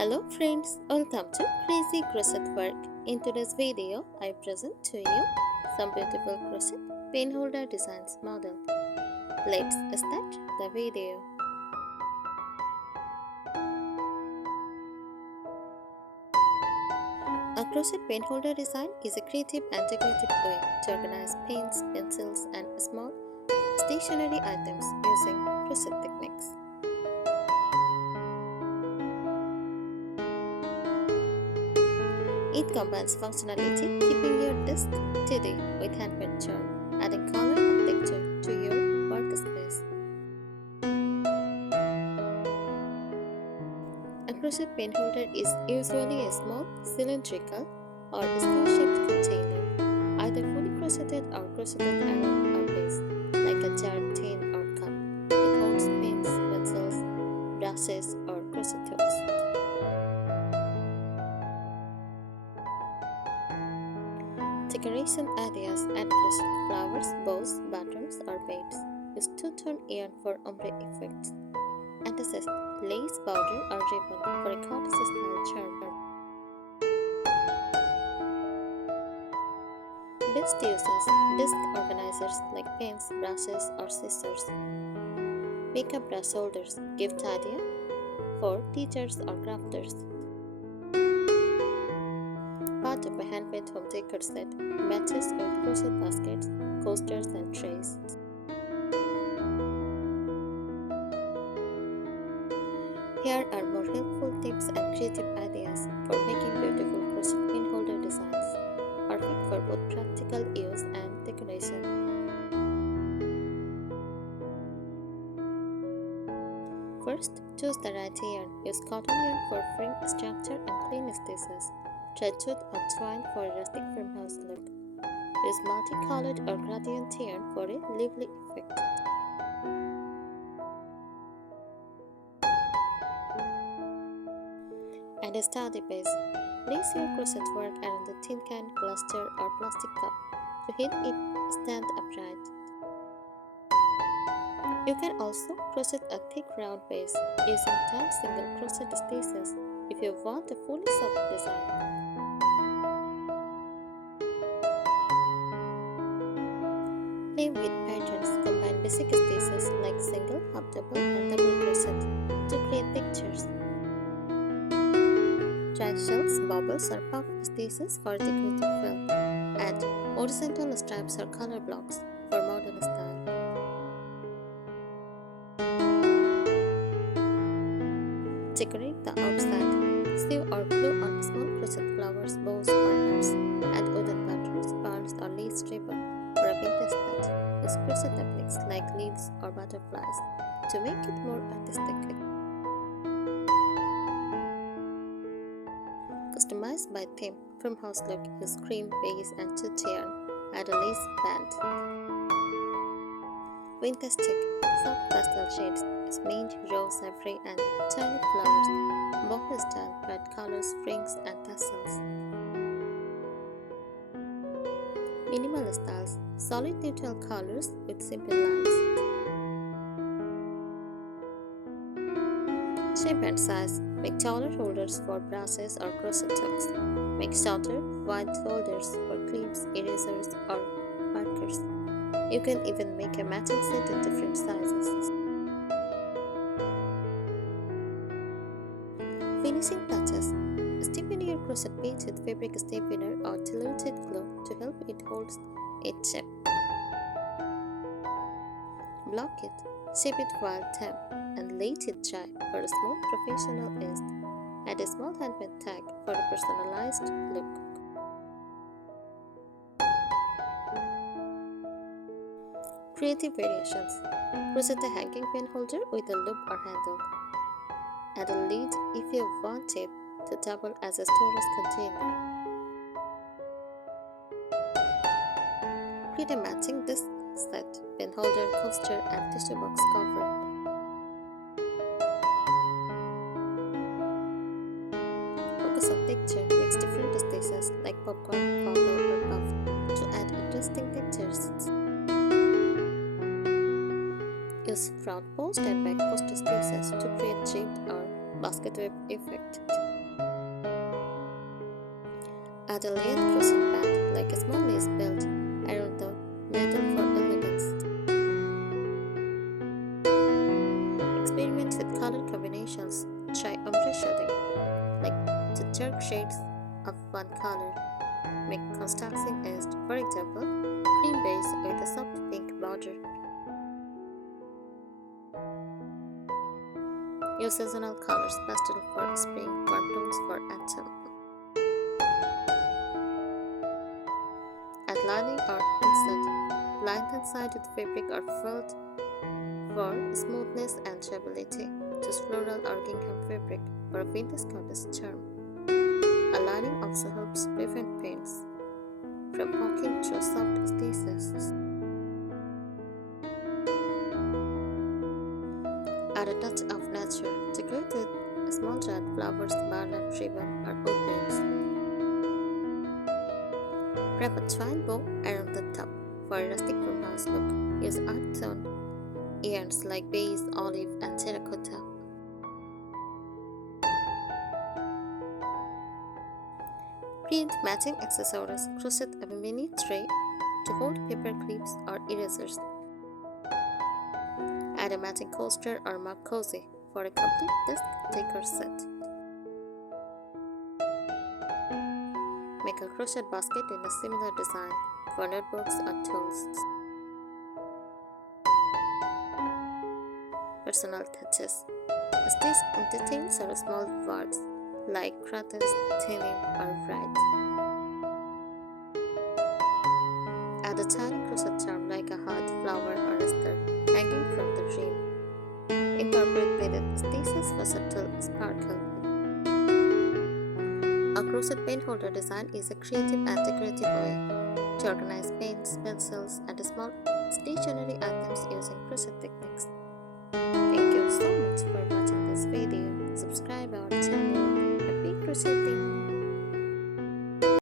Hello friends, welcome to Crazy Crochet Work. In today's video, I present to you some beautiful crochet pen holder designs model. Let's start the video. A crochet pen holder design is a creative and decorative way to organize pens, pencils, and small stationery items using crochet techniques. It combines functionality, keeping your desk tidy with handmade charm, adding color and texture to your workspace. A crochet pen holder is usually a small, cylindrical, or square-shaped container, either fully crocheted or crocheted around a base, like a jar, tin, or cup. It holds pens, pencils, brushes, or crochet hooks. Decoration ideas add crochet flowers, bows, buttons, or beads. Use two-tone yarn for ombre effects. And assist lace, powder, or ribbon for a courtesy-style charm. Best uses disc organizers like pens, brushes, or scissors. Makeup brush holders, gift idea for teachers or crafters. Part of a handmade home decor set, matches with crochet baskets, coasters, and trays. Here are more helpful tips and creative ideas for making beautiful crochet pin holder designs, perfect for both practical use and decoration. First, choose the right yarn. Use cotton yarn for frame structure and clean stitches. Thread jute or twine for a rustic farmhouse look. Use multicolored or gradient yarn for a lively effect. And a sturdy base. Place your crochet work around the tin can, glass jar, or plastic cup to help it stand upright. You can also crochet a thick round base using 10 single crochet stitches if you want a fully soft design. Play with patterns, combine basic stitches like single, half double, and double crochet to create pictures. Try shells, bubbles, or puff stitches for decorative fill. Add horizontal stripes or color blocks for modern style. Decorate the outside. Sew or glue on small crochet flowers, bows, or hearts. Add wooden buttons, pearls, or lace ribbon for a vintage touch. Use crochet techniques like leaves or butterflies to make it more artistic. Customize by theme. Farmhouse look. Use cream, beige, and jute yarn. Add a lace band. Vintage chic. Soft pastel shades. Use mint, rose, ivory, and tiny flowers. Boho style. Bright colors, rings, and tassels. Minimal styles. Solid neutral colors with simple lines. Shape and size. Make taller holders for brushes or crochet hooks. Make shorter, wide holders for clips, erasers, or markers. You can even make a matching set in different sizes. Finishing touches. Stiffen your crochet page with fabric stiffener or diluted glue to help it hold its shape. Block it, shape it while damp, and let it dry for a smooth professional edge. Add a small handmade tag for a personalized look. Creative variations. Crochet a hanging pen holder with a loop or handle. Add a lid if you want it to double as a storage container. Create a matching disc set, pen holder, coaster, and tissue box cover. Focus on texture. Mix different stitches like popcorn, bubble, or puff to add interesting textures. Use front post and back post stitches to create shaped or basket whip effect. Add a layered crochet band like a small lace belt around the middle for elegance. Experiment with color combinations. Try ombre shading, like the dark shades of one color. Make contrasting edged, for example, cream base with a soft pink border. Use seasonal colors, pastel for spring, warm tones for autumn. Add lining or inset. Line the side with fabric or felt for smoothness and stability. Choose floral or gingham fabric for a vintage goddess charm. A lining also helps prevent paints from poking through soft stitches. Add a touch of nature. Decorate with a small giant flowers, garland, ribbon, or wood beads. Wrap a twine bow around the top for a rustic farmhouse look. Use earth tone yarns like beige, olive, and terracotta. Print matching accessories. Crochet a mini tray to hold paper clips or erasers. Add a matching coaster or mug cozy for a complete desk decor set. Make a crochet basket in a similar design for notebooks or tools. Personal touches. Stitch in details or small words like craters, denim, or bright. Add a tiny crochet charm like a heart, flower, or a star hanging from the rim. Incorporate beaded stitches for subtle sparkle. A crochet pen holder design is a creative and decorative way to organize pens, pencils, and small stationery items using crochet techniques.